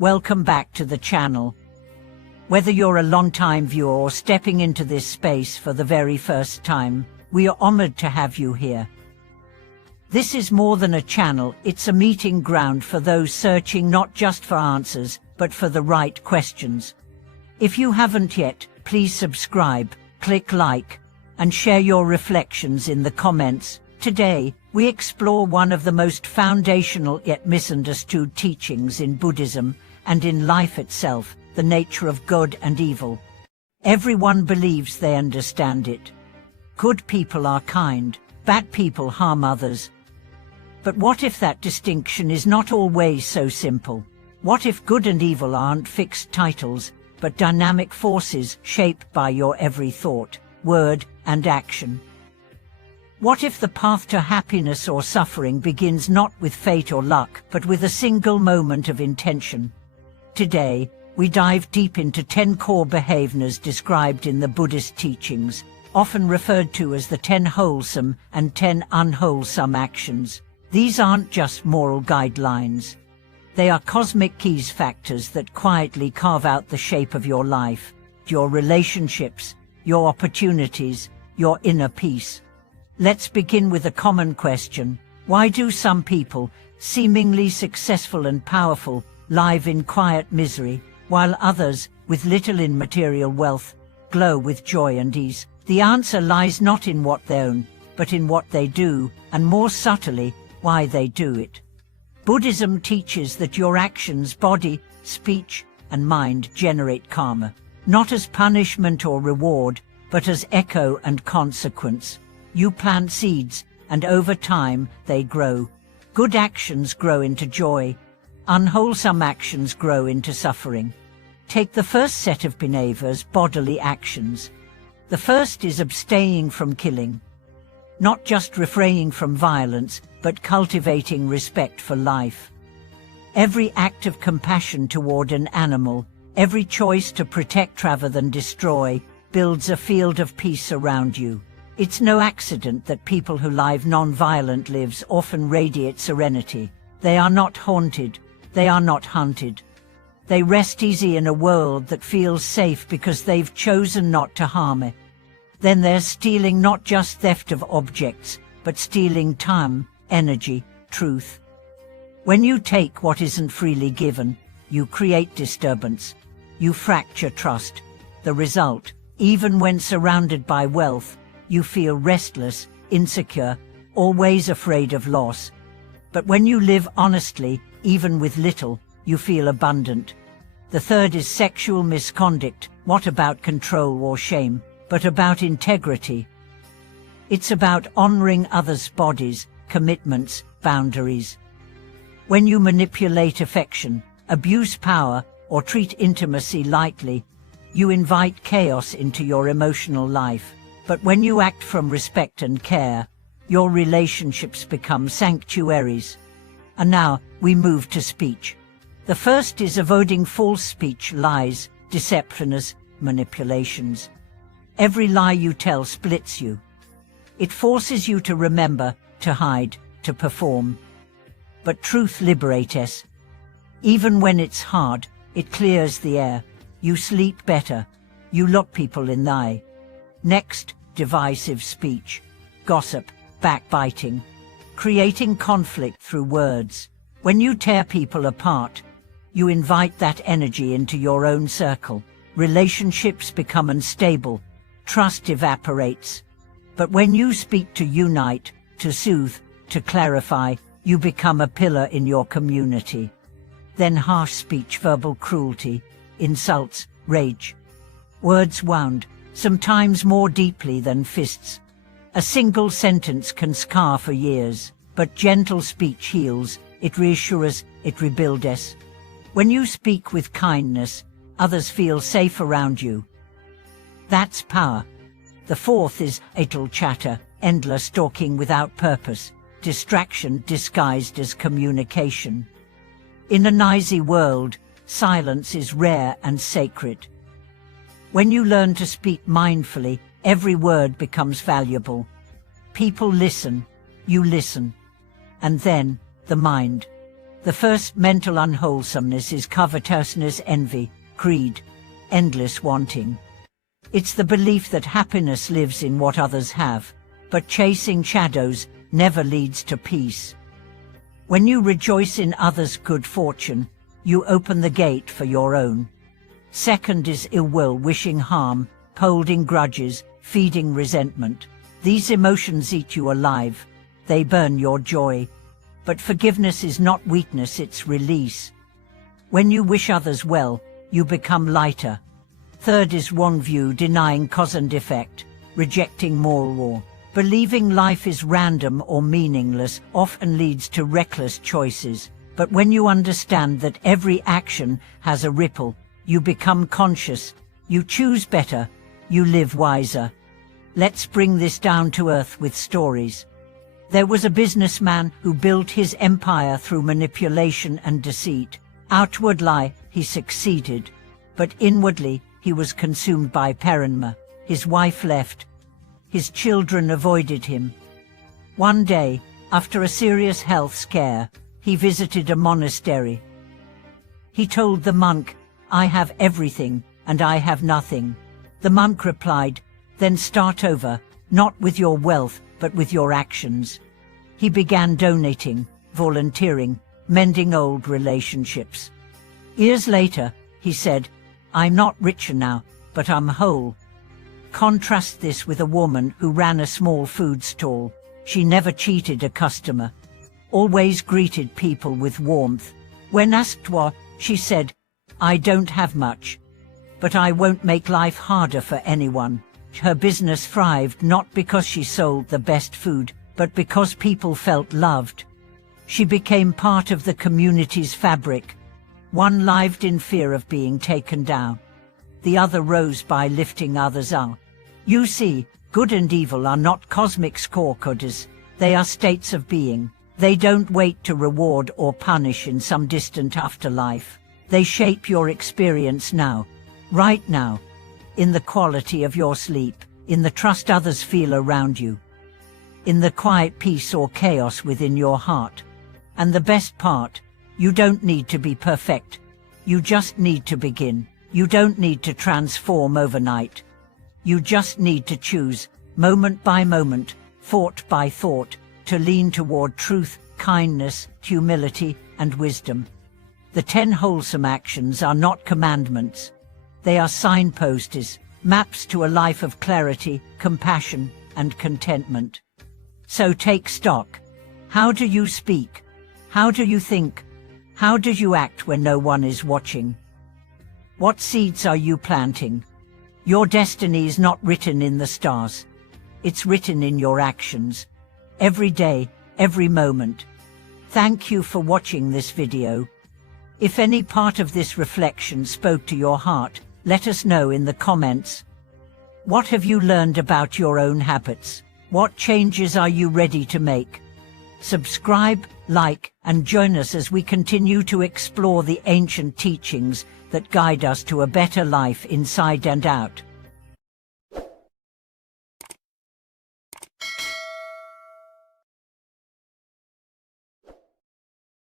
Welcome back to the channel. Whether you're a long-time viewer or stepping into this space for the very first time, we are honored to have you here. This is more than a channel, it's a meeting ground for those searching not just for answers, but for the right questions. If you haven't yet, please subscribe, click like, and share your reflections in the comments. Today, we explore one of the most foundational yet misunderstood teachings in Buddhism and in life itself, the nature of good and evil. Everyone believes they understand it. Good people are kind, bad people harm others. But what if that distinction is not always so simple? What if good and evil aren't fixed titles, but dynamic forces shaped by your every thought, word, and action? What if the path to happiness or suffering begins not with fate or luck, but with a single moment of intention? Today, we dive deep into 10 core behaviors described in the Buddhist teachings, often referred to as the 10 wholesome and 10 unwholesome actions. These aren't just moral guidelines. They are cosmic keys, factors that quietly carve out the shape of your life, your relationships, your opportunities, your inner peace. Let's begin with a common question. Why do some people, seemingly successful and powerful, live in quiet misery, while others, with little in material wealth, glow with joy and ease? The answer lies not in what they own, but in what they do, and more subtly, why they do it. Buddhism teaches that your actions, body, speech, and mind generate karma, not as punishment or reward, but as echo and consequence. You plant seeds, and over time, they grow. Good actions grow into joy. Unwholesome actions grow into suffering. Take the first set of behaviors, bodily actions. The first is abstaining from killing. Not just refraining from violence, but cultivating respect for life. Every act of compassion toward an animal, every choice to protect rather than destroy, builds a field of peace around you. It's no accident that people who live non-violent lives often radiate serenity. They are not haunted, they are not hunted. They rest easy in a world that feels safe because they've chosen not to harm it. Then there's stealing, not just theft of objects, but stealing time, energy, truth. When you take what isn't freely given, you create disturbance. You fracture trust. The result, even when surrounded by wealth, you feel restless, insecure, always afraid of loss. But when you live honestly, even with little, you feel abundant. The third is sexual misconduct, not about control or shame, but about integrity. It's about honoring others' bodies, commitments, boundaries. When you manipulate affection, abuse power, or treat intimacy lightly, you invite chaos into your emotional life. But when you act from respect and care, your relationships become sanctuaries. And now, we move to speech. The first is avoiding false speech, lies, deceptions, manipulations. Every lie you tell splits you. It forces you to remember, to hide, to perform. But truth liberates us. Even when it's hard, it clears the air. You sleep better. You look people in the eye. Next, divisive speech. Gossip, backbiting. Creating conflict through words. When you tear people apart, you invite that energy into your own circle. Relationships become unstable. Trust evaporates. But when you speak to unite, to soothe, to clarify, you become a pillar in your community. Then harsh speech, verbal cruelty, insults, rage. Words wound, sometimes more deeply than fists. A single sentence can scar for years, but gentle speech heals, it reassures, it rebuilds. When you speak with kindness, others feel safe around you. That's power. The fourth is idle chatter, endless talking without purpose, distraction disguised as communication. In a noisy world, silence is rare and sacred. When you learn to speak mindfully, every word becomes valuable. People listen, you listen. And then, the mind. The first mental unwholesomeness is covetousness, envy, greed, endless wanting. It's the belief that happiness lives in what others have, but chasing shadows never leads to peace. When you rejoice in others' good fortune, you open the gate for your own. Second is ill will, wishing harm, holding grudges, feeding resentment. These emotions eat you alive. They burn your joy. But forgiveness is not weakness, it's release. When you wish others well, you become lighter. Third is wrong view, denying cause and effect, rejecting moral law. Believing life is random or meaningless often leads to reckless choices. But when you understand that every action has a ripple, you become conscious, you choose better, you live wiser. Let's bring this down to earth with stories. There was a businessman who built his empire through manipulation and deceit. Outwardly, he succeeded, but inwardly, he was consumed by paranoia. His wife left. His children avoided him. One day, after a serious health scare, he visited a monastery. He told the monk, "I have everything, and I have nothing." The monk replied, "Then start over, not with your wealth, but with your actions." He began donating, volunteering, mending old relationships. Years later, he said, "I'm not richer now, but I'm whole." Contrast this with a woman who ran a small food stall. She never cheated a customer, always greeted people with warmth. When asked why, she said, "I don't have much, but I won't make life harder for anyone." Her business thrived not because she sold the best food, but because people felt loved. She became part of the community's fabric. One lived in fear of being taken down. The other rose by lifting others up. You see, good and evil are not cosmic scorecards. They are states of being. They don't wait to reward or punish in some distant afterlife. They shape your experience now, right now, in the quality of your sleep, in the trust others feel around you, in the quiet peace or chaos within your heart. And the best part, you don't need to be perfect. You just need to begin. You don't need to transform overnight. You just need to choose, moment by moment, thought by thought, to lean toward truth, kindness, humility, and wisdom. The 10 wholesome actions are not commandments. They are signposts, maps to a life of clarity, compassion, and contentment. So take stock. How do you speak? How do you think? How do you act when no one is watching? What seeds are you planting? Your destiny is not written in the stars. It's written in your actions. Every day, every moment. Thank you for watching this video. If any part of this reflection spoke to your heart, let us know in the comments. What have you learned about your own habits? What changes are you ready to make? Subscribe, like, and join us as we continue to explore the ancient teachings that guide us to a better life inside and out.